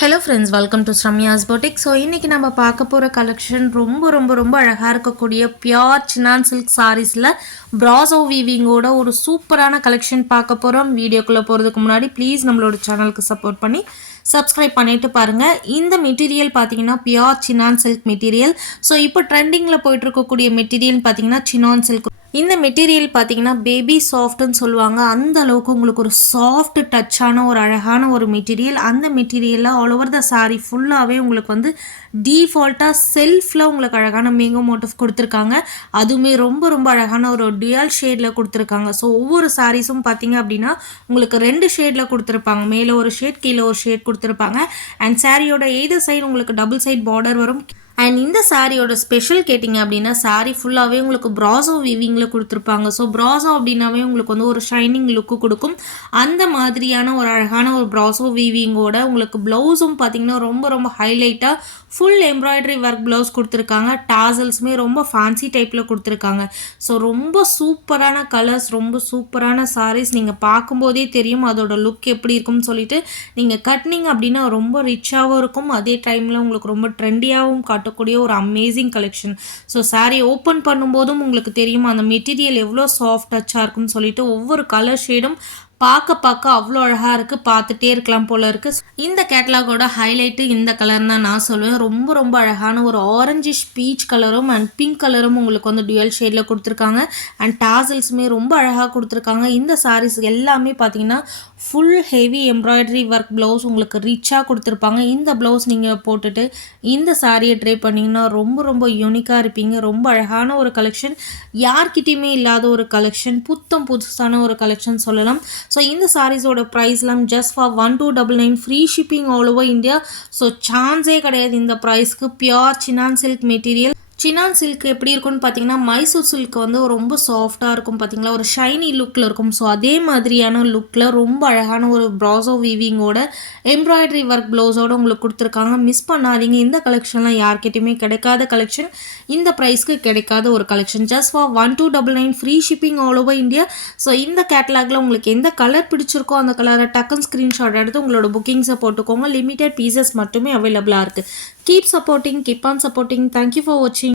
Hello friends, welcome to Sramya's boutique. So இன்றைக்கி நம்ம பார்க்க போகிற கலெக்ஷன் ரொம்ப அழகாக இருக்கக்கூடிய பியோர் சினான் சில்க் சாரீஸில் ப்ராசோ வீவிங்கோட ஒரு சூப்பரான கலெக்ஷன் பார்க்க போகிறோம். வீடியோக்குள்ளே போகிறதுக்கு முன்னாடி ப்ளீஸ் நம்மளோட சேனலுக்கு சப்போர்ட் பண்ணி சப்ஸ்கிரைப் பண்ணிவிட்டு பாருங்கள். இந்த மெட்டீரியல் பார்த்தீங்கன்னா pure chinon silk material. So இப்போ ட்ரெண்டிங்கில் போயிட்டுருக்கக்கூடிய மெட்டீரியல் பார்த்தீங்கன்னா சினான் சில்க். இந்த மெட்டீரியல் பார்த்தீங்கன்னா பேபி சாஃப்ட்னு சொல்லுவாங்க. அந்த அளவுக்கு உங்களுக்கு ஒரு சாஃப்ட் டச்சான ஒரு அழகான ஒரு மெட்டீரியல். அந்த மெட்டீரியலில் ஆல் ஓவர் த சாரீ ஃபுல்லாகவே உங்களுக்கு வந்து டீஃபால்ட்டாக செல்ஃபில் உங்களுக்கு அழகான மேங்கோ மோட்டிவ் கொடுத்துருக்காங்க. அதுவுமே ரொம்ப அழகான ஒரு டியூயல் ஷேடில் கொடுத்துருக்காங்க. ஸோ ஒவ்வொரு சாரீஸும் பார்த்தீங்க அப்படின்னா உங்களுக்கு 2 ஷேடில் கொடுத்துருப்பாங்க. மேலே ஒரு ஷேட், கீழே ஒரு ஷேட் கொடுத்துருப்பாங்க. அண்ட் சாரியோட எய்தர் சைடு உங்களுக்கு டபுள் சைட் பார்டர் வரும். அண்ட் இந்த சாரியோட ஸ்பெஷல் கேட்டிங்க அப்படின்னா சாரீ ஃபுல்லாகவே உங்களுக்கு ப்ராசோ வீவிங்கில் கொடுத்துருப்பாங்க. ஸோ ப்ராசோ அப்படின்னாவே உங்களுக்கு வந்து ஒரு ஷைனிங் லுக்கு கொடுக்கும். அந்த மாதிரியான ஒரு அழகான ஒரு ப்ராசோ வீவிங்கோட உங்களுக்கு ப்ளவுஸும் பார்த்திங்கன்னா ரொம்ப ஹைலைட்டாக ஃபுல் எம்ப்ராய்டரி ஒர்க் ப்ளவுஸ் கொடுத்துருக்காங்க. டாசல்ஸுமே ரொம்ப ஃபேன்சி டைப்பில் கொடுத்துருக்காங்க. ஸோ ரொம்ப சூப்பரான கலர்ஸ், ரொம்ப சூப்பரான சாரீஸ். நீங்கள் பார்க்கும்போதே தெரியும் அதோட லுக் எப்படி இருக்கும்னு சொல்லிட்டு. நீங்கள் கட்டினீங்க அப்படின்னா ரொம்ப ரிச்சாகவும் இருக்கும், அதே டைமில் உங்களுக்கு ரொம்ப ட்ரெண்டியாகவும் காட்டக்கூடிய ஒரு amazing collection. So sari open பண்ணும்போதும் உங்களுக்கு தெரியும் அந்த மெட்டீரியல் எவ்வளோ சாஃப்ட் டச்சாக இருக்குன்னு சொல்லிட்டு. ஒவ்வொரு கலர் ஷேடும் பார்க்க அவ்வளோ அழகாக இருக்குது, பார்த்துட்டே இருக்கலாம் போல் இருக்குது. இந்த கேட்டலாகோட ஹைலைட்டு இந்த கலர் தான் நான் சொல்லுவேன். ரொம்ப அழகான ஒரு ஆரஞ்சிஷ் பீச் கலரும் அண்ட் பிங்க் கலரும் உங்களுக்கு வந்து டியூயல் ஷேடில் கொடுத்துருக்காங்க. அண்ட் டாசல்ஸுமே ரொம்ப அழகாக கொடுத்துருக்காங்க. இந்த சாரீஸ் எல்லாமே பார்த்தீங்கன்னா full heavy embroidery work blouse உங்களுக்கு ரிச்சாக கொடுத்துருப்பாங்க. இந்த ப்ளவுஸ் நீங்கள் போட்டுட்டு இந்த சாரியை ட்ரை பண்ணிங்கன்னா ரொம்ப யூனிக்காக இருப்பீங்க. ரொம்ப அழகான ஒரு கலெக்ஷன், யார்கிட்டையுமே இல்லாத ஒரு கலெக்ஷன், புதுசான ஒரு கலெக்ஷன் சொல்லலாம். ஸோ இந்த சாரீஸோட ப்ரைஸ்லாம் just for 1299 free shipping all over India. So சான்ஸே கிடையாது இந்த ப்ரைஸ்க்கு. Pure chinon silk material. Chinon silk எப்படி இருக்கும்னு பார்த்தீங்கன்னா மைசூர் சில்க் வந்து ரொம்ப சாஃப்டாக இருக்கும் பார்த்தீங்களா, ஒரு ஷைனி லுக்கில் இருக்கும். ஸோ அதே மாதிரியான லுக்கில் ரொம்ப அழகான ஒரு ப்ராசோ வீவிங்கோட எம்ப்ராய்டரி ஒர்க் ப்ளவுஸோடு உங்களுக்கு கொடுத்துருக்காங்க. மிஸ் பண்ணாதீங்க. இந்த கலெக்ஷன்லாம் யார்கிட்டையுமே கிடைக்காத கலெக்ஷன், இந்த ப்ரைஸ்க்கு கிடைக்காத ஒரு collection. Just for 1299 free shipping all over India. So இந்த கேட்டலாகில் உங்களுக்கு எந்த கலர் பிடிச்சிருக்கோ அந்த கலரை டக்குன்னு ஸ்க்ரீன்ஷாட் எடுத்து உங்களோட புக்கிங்ஸை போட்டுக்கோங்க. லிமிடெட் பீசஸ் மட்டுமே அவைலபிளாக இருக்குது. Keep supporting, keep on supporting. Thank you for watching.